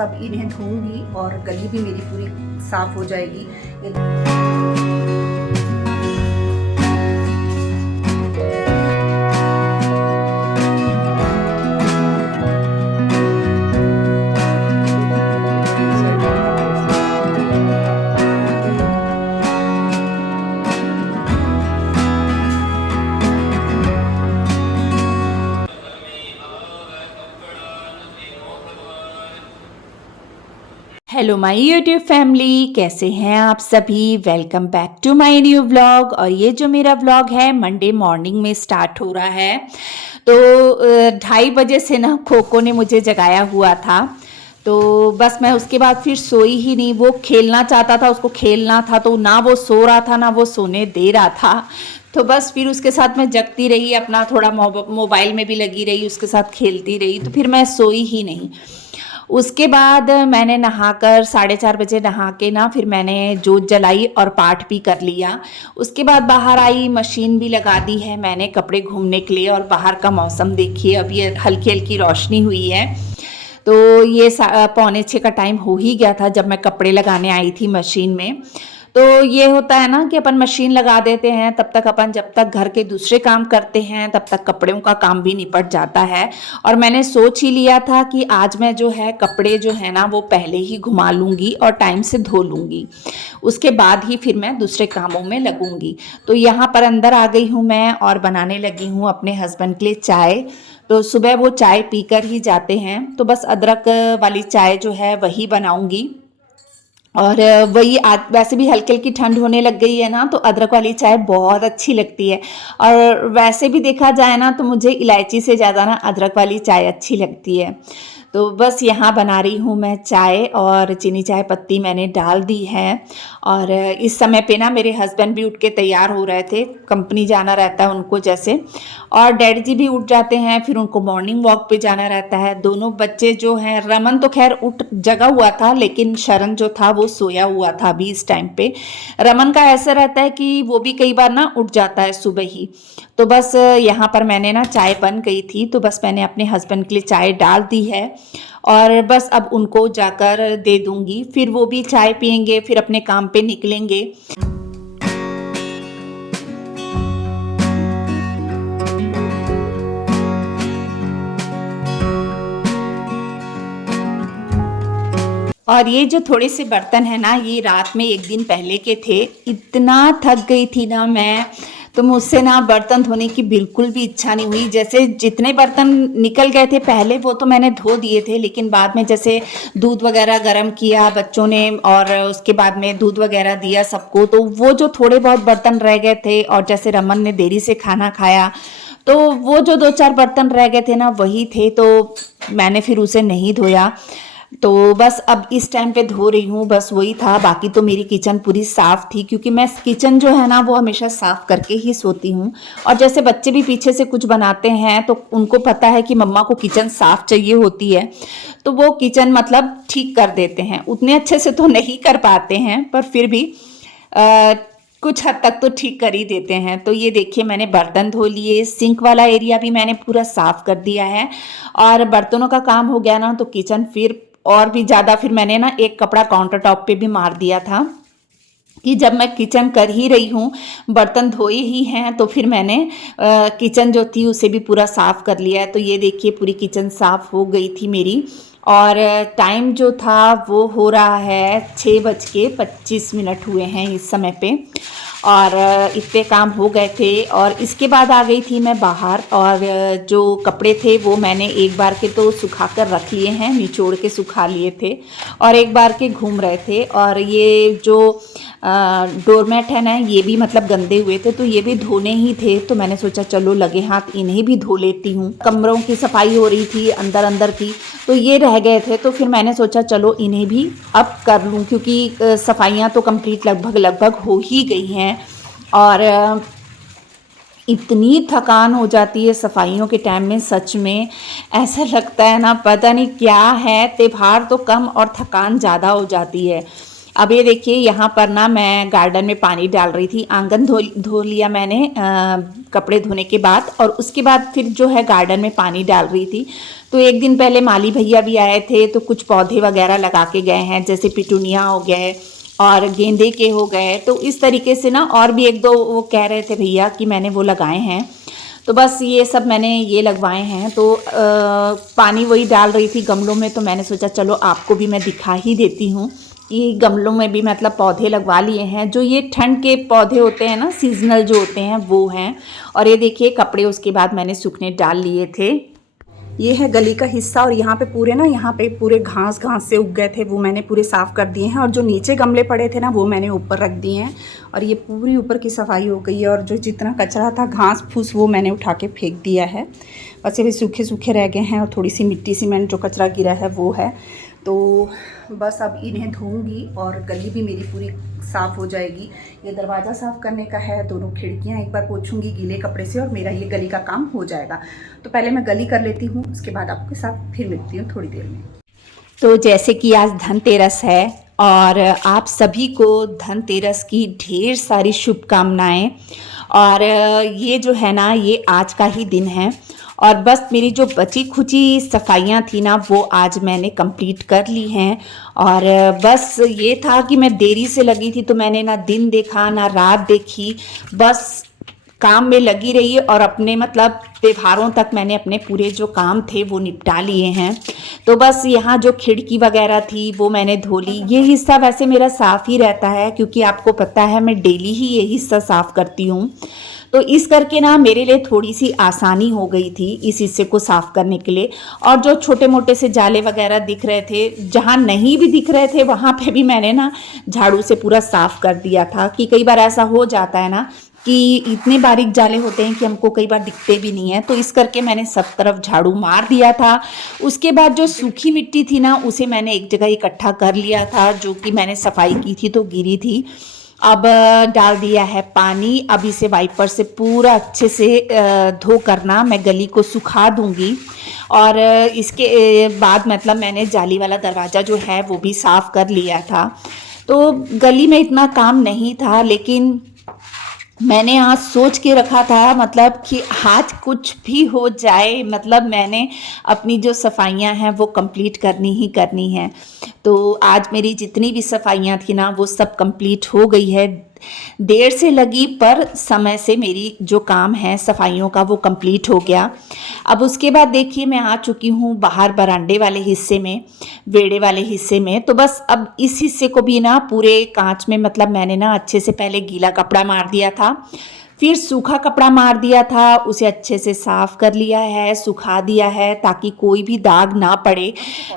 अब इन्हें धोऊंगी और गली भी मेरी पूरी साफ़ हो जाएगी। हेलो माय यूट्यूब फैमिली, कैसे हैं आप सभी। Welcome back to my new vlog. और ये जो मेरा व्लॉग है मंडे मॉर्निंग में स्टार्ट हो रहा है। तो 2:30 बजे से ना खोको ने मुझे जगाया हुआ था, तो बस मैं उसके बाद फिर सोई ही नहीं। वो खेलना चाहता था, उसको खेलना था, तो ना वो सो रहा था ना वो सोने दे रहा था। तो बस फिर उसके साथ मैं जगती रही, अपना थोड़ा मोबाइल में भी लगी रही, उसके साथ खेलती रही, तो फिर मैं सोई ही नहीं। उसके बाद मैंने नहाकर 4:30 बजे नहा के ना फिर मैंने जोत जलाई और पाठ भी कर लिया। उसके बाद बाहर आई, मशीन भी लगा दी है मैंने कपड़े घूमने के लिए। और बाहर का मौसम देखिए, अब ये हल्की हल्की रोशनी हुई है। तो ये 5:45 का टाइम हो ही गया था जब मैं कपड़े लगाने आई थी मशीन में। तो ये होता है ना कि अपन मशीन लगा देते हैं, तब तक अपन जब तक घर के दूसरे काम करते हैं तब तक कपड़ों का काम भी निपट जाता है। और मैंने सोच ही लिया था कि आज मैं जो है कपड़े जो है ना वो पहले ही घुमा लूँगी और टाइम से धो लूँगी, उसके बाद ही फिर मैं दूसरे कामों में लगूँगी। तो यहाँ पर अंदर आ गई हूँ मैं और बनाने लगी हूँ अपने हस्बैंड के लिए चाय। तो सुबह वो चाय पीकर ही जाते हैं, तो बस अदरक वाली चाय जो है वही बनाऊँगी। और वही आज वैसे भी हल्की हल्की ठंड होने लग गई है ना, तो अदरक वाली चाय बहुत अच्छी लगती है। और वैसे भी देखा जाए ना तो मुझे इलायची से ज़्यादा ना अदरक वाली चाय अच्छी लगती है। तो बस यहाँ बना रही हूँ मैं चाय और चीनी चाय पत्ती मैंने डाल दी है। और इस समय पे ना मेरे हस्बैंड भी उठ के तैयार हो रहे थे, कंपनी जाना रहता है उनको जैसे। और डैडी जी भी उठ जाते हैं, फिर उनको मॉर्निंग वॉक पे जाना रहता है। दोनों बच्चे जो हैं, रमन तो खैर उठ जगा हुआ था, लेकिन शरण जो था वो सोया हुआ था अभी इस टाइम पे। रमन का ऐसा रहता है कि वो भी कई बार ना उठ जाता है सुबह ही। तो बस यहाँ पर मैंने ना चाय बन गई थी, तो बस मैंने अपने हस्बैंड के लिए चाय डाल दी है। और बस अब उनको जाकर दे दूंगी, फिर वो भी चाय पियेंगे, फिर अपने काम पे निकलेंगे। और ये जो थोड़े से बर्तन है ना, ये रात में 1 दिन पहले के थे। इतना थक गई थी ना मैं, तो मुझसे ना बर्तन धोने की बिल्कुल भी इच्छा नहीं हुई। जैसे जितने बर्तन निकल गए थे पहले वो तो मैंने धो दिए थे, लेकिन बाद में जैसे दूध वगैरह गर्म किया बच्चों ने और उसके बाद में दूध वगैरह दिया सबको, तो वो जो थोड़े बहुत बर्तन रह गए थे। और जैसे रमन ने देरी से खाना खाया, तो वो जो 2-4 बर्तन रह गए थे ना वही थे, तो मैंने फिर उसे नहीं धोया। तो बस अब इस टाइम पे धो रही हूँ, बस वही था। बाकी तो मेरी किचन पूरी साफ़ थी, क्योंकि मैं किचन जो है ना वो हमेशा साफ़ करके ही सोती हूँ। और जैसे बच्चे भी पीछे से कुछ बनाते हैं तो उनको पता है कि मम्मा को किचन साफ़ चाहिए होती है, तो वो किचन मतलब ठीक कर देते हैं। उतने अच्छे से तो नहीं कर पाते हैं, पर फिर भी कुछ हद तक तो ठीक कर ही देते हैं। तो ये देखिए मैंने बर्तन धो लिए, सिंक वाला एरिया भी मैंने पूरा साफ़ कर दिया है। और बर्तनों का काम हो गया ना, तो किचन फिर और भी ज़्यादा, फिर मैंने ना एक कपड़ा काउंटर टॉप पे भी मार दिया था कि जब मैं किचन कर ही रही हूँ, बर्तन धोए ही हैं, तो फिर मैंने किचन जो थी उसे भी पूरा साफ़ कर लिया है। तो ये देखिए पूरी किचन साफ़ हो गई थी मेरी। और टाइम जो था वो हो रहा है 6:25 हुए हैं इस समय पे। और इतने काम हो गए थे। और इसके बाद आ गई थी मैं बाहर, और जो कपड़े थे वो मैंने एक बार के तो सुखा कर रख लिए हैं, निचोड़ के सुखा लिए थे, और एक बार के घूम रहे थे। और ये जो डोरमेट है ना, ये भी मतलब गंदे हुए थे, तो ये भी धोने ही थे। तो मैंने सोचा चलो लगे हाथ इन्हें भी धो लेती हूँ। कमरों की सफाई हो रही थी अंदर अंदर की, तो ये रह गए थे, तो फिर मैंने सोचा चलो इन्हें भी अब कर लूँ, क्योंकि सफाइयाँ तो कंप्लीट लगभग हो ही गई हैं। और इतनी थकान हो जाती है सफाइयों के टाइम में, सच में ऐसा लगता है ना पता नहीं क्या है, त्योहार तो कम और थकान ज़्यादा हो जाती है। अब ये देखिए यहाँ पर ना मैं गार्डन में पानी डाल रही थी, आंगन धो लिया मैंने कपड़े धोने के बाद, और उसके बाद फिर जो है गार्डन में पानी डाल रही थी। तो एक दिन पहले माली भैया भी आए थे, तो कुछ पौधे वगैरह लगा के गए हैं, जैसे पिटूनिया हो गए और गेंदे के हो गए। तो इस तरीके से ना और भी एक दो वो कह रहे थे भैया कि मैंने वो लगाए हैं, तो बस ये सब मैंने ये लगवाए हैं। तो पानी वही डाल रही थी गमलों में, तो मैंने सोचा चलो आपको भी मैं दिखा ही देती हूँ। ये गमलों में भी मतलब पौधे लगवा लिए हैं, जो ये ठंड के पौधे होते हैं ना, सीजनल जो होते हैं वो हैं। और ये देखिए कपड़े उसके बाद मैंने सूखने डाल लिए थे। ये है गली का हिस्सा, और यहाँ पे पूरे ना, यहाँ पे पूरे घास से उग गए थे, वो मैंने पूरे साफ़ कर दिए हैं। और जो नीचे गमले पड़े थे ना, वो मैंने ऊपर रख दिए हैं। और ये पूरी ऊपर की सफाई हो गई है, और जो जितना कचरा था, घास फूस, वो मैंने उठा के फेंक दिया है। बस ये भी सूखे सूखे रह गए हैं, और थोड़ी सी मिट्टी सीमेंट जो कचरा गिरा है वो है। तो बस अब इन्हें धोऊंगी और गली भी मेरी पूरी साफ़ हो जाएगी। ये दरवाज़ा साफ़ करने का है, दोनों खिड़कियाँ एक बार पोंछूंगी गीले कपड़े से, और मेरा ये गली का काम हो जाएगा। तो पहले मैं गली कर लेती हूँ, उसके बाद आपके साथ फिर मिलती हूँ थोड़ी देर में। तो जैसे कि आज धनतेरस है, और आप सभी को धनतेरस की ढेर सारी शुभकामनाएं। और ये जो है ना, ये आज का ही दिन है। और बस मेरी जो बची खुची सफाइयाँ थी ना, वो आज मैंने कंप्लीट कर ली हैं। और बस ये था कि मैं देरी से लगी थी, तो मैंने ना दिन देखा ना रात देखी, बस काम में लगी रही। और अपने मतलब त्योहारों तक मैंने अपने पूरे जो काम थे वो निपटा लिए हैं। तो बस यहाँ जो खिड़की वगैरह थी वो मैंने धो ली। ये हिस्सा वैसे मेरा साफ़ ही रहता है, क्योंकि आपको पता है मैं डेली ही ये हिस्सा साफ़ करती हूँ। तो इस करके ना मेरे लिए थोड़ी सी आसानी हो गई थी इस हिस्से को साफ़ करने के लिए। और जो छोटे मोटे से जाले वगैरह दिख रहे थे, जहाँ नहीं भी दिख रहे थे वहाँ पे भी मैंने ना झाड़ू से पूरा साफ़ कर दिया था। कि कई बार ऐसा हो जाता है ना कि इतने बारीक जाले होते हैं कि हमको कई बार दिखते भी नहीं है। तो इस करके मैंने सब तरफ झाड़ू मार दिया था। उसके बाद जो सूखी मिट्टी थी ना, उसे मैंने एक जगह इकट्ठा कर लिया था, जो कि मैंने सफाई की थी तो गिरी थी। अब डाल दिया है पानी। अब इसे वाइपर से पूरा अच्छे से धो करना मैं गली को सुखा दूंगी। और इसके बाद मतलब मैंने जाली वाला दरवाज़ा जो है वो भी साफ़ कर लिया था। तो गली में इतना काम नहीं था, लेकिन मैंने आज सोच के रखा था मतलब कि आज कुछ भी हो जाए, मतलब मैंने अपनी जो सफाइयां हैं वो कंप्लीट करनी ही करनी है। तो आज मेरी जितनी भी सफाइयां थी ना, वो सब कंप्लीट हो गई है। देर से लगी, पर समय से मेरी जो काम है सफाइयों का वो कंप्लीट हो गया। अब उसके बाद देखिए मैं आ चुकी हूँ बाहर बरामदे वाले हिस्से में, वेड़े वाले हिस्से में। तो बस अब इस हिस्से को भी ना पूरे कांच में मतलब मैंने ना अच्छे से पहले गीला कपड़ा मार दिया था, फिर सूखा कपड़ा मार दिया था, उसे अच्छे से साफ़ कर लिया है, सुखा दिया है ताकि कोई भी दाग ना पड़े।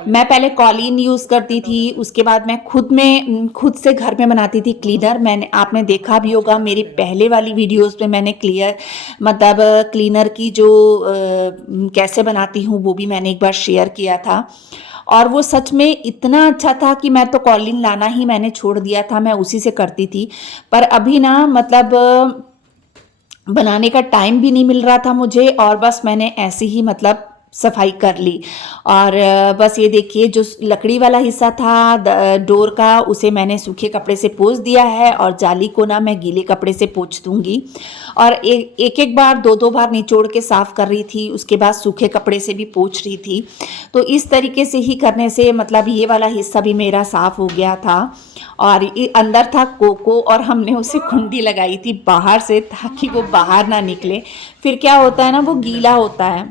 मैं पहले कॉलीन यूज़ करती थी, उसके बाद मैं खुद से घर में बनाती थी क्लीनर। मैंने आपने देखा भी होगा मेरी पहले वाली वीडियोस में मैंने क्लीनर की जो कैसे बनाती हूँ वो भी मैंने एक बार शेयर किया था। और वो सच में इतना अच्छा था कि मैं तो कॉलीन लाना ही मैंने छोड़ दिया था, मैं उसी से करती थी। पर अभी ना मतलब बनाने का टाइम भी नहीं मिल रहा था मुझे, और बस मैंने ऐसे ही मतलब सफाई कर ली। और बस ये देखिए जो लकड़ी वाला हिस्सा था डोर का, उसे मैंने सूखे कपड़े से पोंछ दिया है, और जाली को ना मैं गीले कपड़े से पोंछ दूंगी। और एक बार दो बार निचोड़ के साफ़ कर रही थी, उसके बाद सूखे कपड़े से भी पोंछ रही थी। तो इस तरीके से ही करने से मतलब ये वाला हिस्सा भी मेरा साफ़ हो गया था। और अंदर था कोको, और हमने उसे कुंडी लगाई थी बाहर से ताकि वो बाहर ना निकले। फिर क्या होता है ना, वो गीला होता है,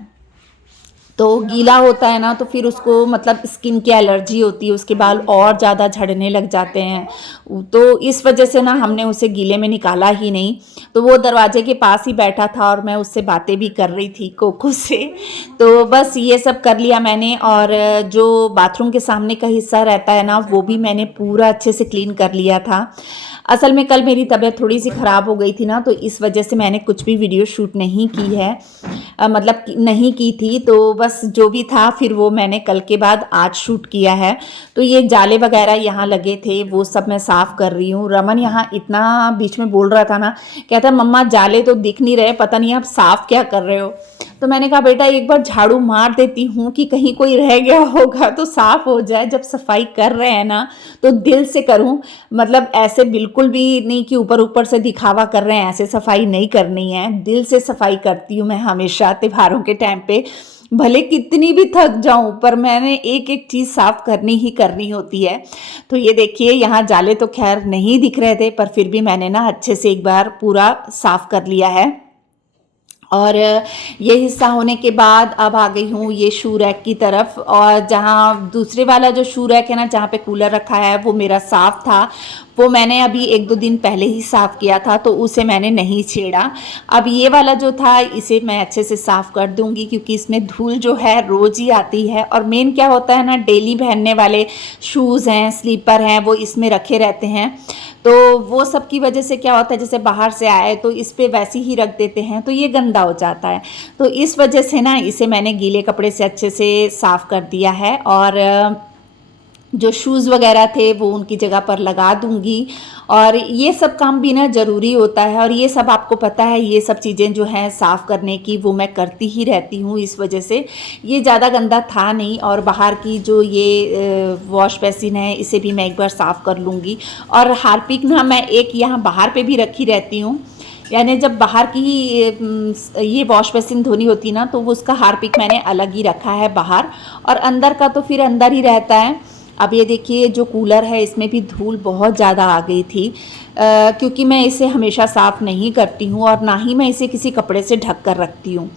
तो गीला होता है ना, तो फिर उसको मतलब स्किन की एलर्जी होती है, उसके बाल और ज़्यादा झड़ने लग जाते हैं। तो इस वजह से ना हमने उसे गीले में निकाला ही नहीं। तो वो दरवाजे के पास ही बैठा था और मैं उससे बातें भी कर रही थी कोको से। तो बस ये सब कर लिया मैंने। और जो बाथरूम के सामने का हिस्सा रहता है ना, वो भी मैंने पूरा अच्छे से क्लीन कर लिया था। असल में कल मेरी तबीयत थोड़ी सी ख़राब हो गई थी ना, तो इस वजह से मैंने कुछ भी वीडियो शूट नहीं की है, मतलब नहीं की थी। तो बस जो भी था फिर वो मैंने कल के बाद आज शूट किया है। तो ये जाले वगैरह यहाँ लगे थे वो सब मैं साफ़ कर रही हूँ। रमन यहाँ इतना बीच में बोल रहा था ना, कहता मम्मा जाले तो दिख नहीं रहे, पता नहीं आप साफ़ क्या कर रहे हो। तो मैंने कहा बेटा एक बार झाड़ू मार देती हूँ कि कहीं कोई रह गया होगा तो साफ़ हो जाए। जब सफाई कर रहे हैं ना तो दिल से करूँ, मतलब ऐसे बिल्कुल भी नहीं कि ऊपर ऊपर से दिखावा कर रहे हैं, ऐसे सफाई नहीं करनी है। दिल से सफाई करती हूँ मैं हमेशा त्योहारों के टाइम पे, भले कितनी भी थक जाऊं पर मैंने एक एक चीज़ साफ़ करनी ही करनी होती है। तो ये देखिए यहाँ जाले तो खैर नहीं दिख रहे थे पर फिर भी मैंने ना अच्छे से एक बार पूरा साफ़ कर लिया है। और ये हिस्सा होने के बाद अब आ गई हूँ ये शू रैक की तरफ, और जहाँ दूसरे वाला जो शू रैक है ना जहाँ पे कूलर रखा है वो मेरा साफ़ था, वो मैंने अभी 1-2 दिन पहले ही साफ़ किया था तो उसे मैंने नहीं छेड़ा। अब ये वाला जो था इसे मैं अच्छे से साफ़ कर दूंगी क्योंकि इसमें धूल जो है रोज़ ही आती है। और मेन क्या होता है ना, डेली पहनने वाले शूज़ हैं, स्लीपर हैं, वो इसमें रखे रहते हैं। तो वो सब की वजह से क्या होता है, जैसे बाहर से आए तो इस पे वैसे ही रख देते हैं तो ये गंदा हो जाता है। तो इस वजह से ना इसे मैंने गीले कपड़े से अच्छे से साफ़ कर दिया है और जो शूज़ वगैरह थे वो उनकी जगह पर लगा दूंगी। और ये सब काम भी ना ज़रूरी होता है और ये सब आपको पता है, ये सब चीज़ें जो हैं साफ़ करने की वो मैं करती ही रहती हूँ। इस वजह से ये ज़्यादा गंदा था नहीं। और बाहर की जो ये वॉश बेसिन है इसे भी मैं एक बार साफ़ कर लूँगी। और हार्पिक ना मैं एक यहाँ बाहर पे भी रखी रहती हूँ, यानी जब बाहर की ये वॉश बेसिन धोनी होती ना तो वो उसका हार्पिक मैंने अलग ही रखा है बाहर, और अंदर का तो फिर अंदर ही रहता है। अब ये देखिए जो कूलर है इसमें भी धूल बहुत ज़्यादा आ गई थी क्योंकि मैं इसे हमेशा साफ़ नहीं करती हूँ और ना ही मैं इसे किसी कपड़े से ढक कर रखती हूँ।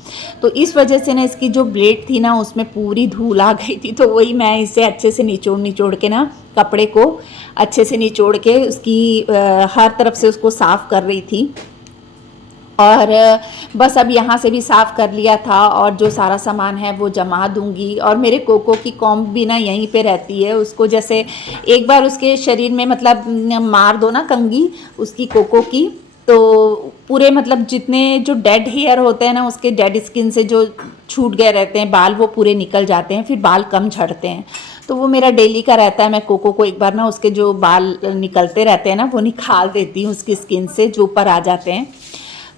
तो इस वजह से ना इसकी जो ब्लेड थी ना उसमें पूरी धूल आ गई थी। तो वही मैं इसे अच्छे से निचोड़ के ना कपड़े को अच्छे से निचोड़ के उसकी हर तरफ से उसको साफ़ कर रही थी। और बस अब यहाँ से भी साफ़ कर लिया था और जो सारा सामान है वो जमा दूंगी। और मेरे कोको की कॉम्ब भी ना यहीं पे रहती है, उसको जैसे एक बार उसके शरीर में मतलब मार दो ना कंघी उसकी कोको की, तो पूरे मतलब जितने जो डेड हेयर होते हैं ना उसके डेड स्किन से जो छूट गए रहते हैं बाल वो पूरे निकल जाते हैं, फिर बाल कम झड़ते हैं। तो वो मेरा डेली का रहता है, मैं कोको को एक बार ना उसके जो बाल निकलते रहते हैं ना वो निकाल देती हूँ उसकी स्किन से जो ऊपर आ जाते हैं।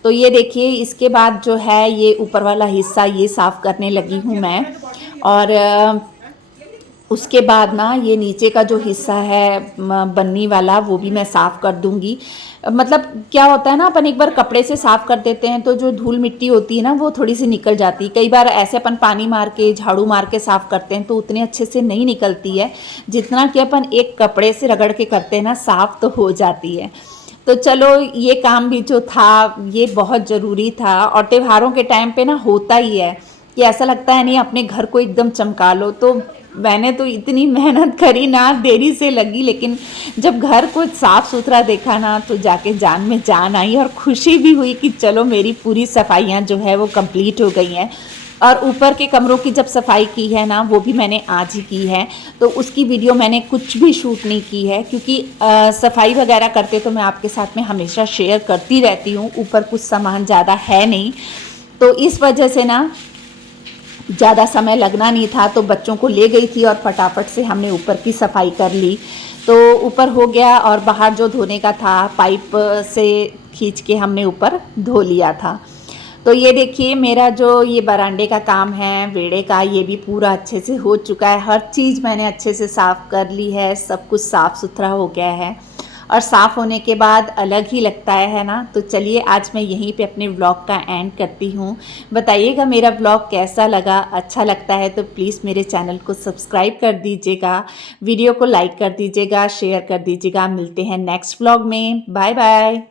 तो ये देखिए इसके बाद जो है ये ऊपर वाला हिस्सा ये साफ़ करने लगी हूँ मैं। और उसके बाद ना ये नीचे का जो हिस्सा है बन्नी वाला वो भी मैं साफ़ कर दूंगी। मतलब क्या होता है ना, अपन एक बार कपड़े से साफ़ कर देते हैं तो जो धूल मिट्टी होती है ना वो थोड़ी सी निकल जाती है। कई बार ऐसे अपन पानी मार के झाड़ू मार के साफ़ करते हैं तो उतने अच्छे से नहीं निकलती है जितना कि अपन एक कपड़े से रगड़ के करते हैं ना, साफ़ तो हो जाती है। तो चलो ये काम भी जो था ये बहुत ज़रूरी था। और त्योहारों के टाइम पे ना होता ही है कि ऐसा लगता है नहीं अपने घर को एकदम चमका लो। तो मैंने तो इतनी मेहनत करी ना, देरी से लगी, लेकिन जब घर को साफ़ सुथरा देखा ना तो जाके जान में जान आई और खुशी भी हुई कि चलो मेरी पूरी सफाइयाँ जो है वो कंप्लीट हो गई हैं। और ऊपर के कमरों की जब सफाई की है ना वो भी मैंने आज ही की है, तो उसकी वीडियो मैंने कुछ भी शूट नहीं की है क्योंकि सफाई वगैरह करते तो मैं आपके साथ में हमेशा शेयर करती रहती हूँ। ऊपर कुछ सामान ज़्यादा है नहीं तो इस वजह से ना ज़्यादा समय लगना नहीं था, तो बच्चों को ले गई थी और फटाफट से हमने ऊपर की सफाई कर ली तो ऊपर हो गया। और बाहर जो धोने का था पाइप से खींच के हमने ऊपर धो लिया था। तो ये देखिए मेरा जो ये बरांडे का काम है वेड़े का ये भी पूरा अच्छे से हो चुका है। हर चीज़ मैंने अच्छे से साफ़ कर ली है, सब कुछ साफ़ सुथरा हो गया है और साफ़ होने के बाद अलग ही लगता है ना। तो चलिए आज मैं यहीं पे अपने व्लॉग का एंड करती हूँ। बताइएगा मेरा व्लॉग कैसा लगा, अच्छा लगता है तो प्लीज़ मेरे चैनल को सब्सक्राइब कर दीजिएगा, वीडियो को लाइक कर दीजिएगा, शेयर कर दीजिएगा। मिलते हैं नेक्स्ट व्लॉग में, बाय बाय।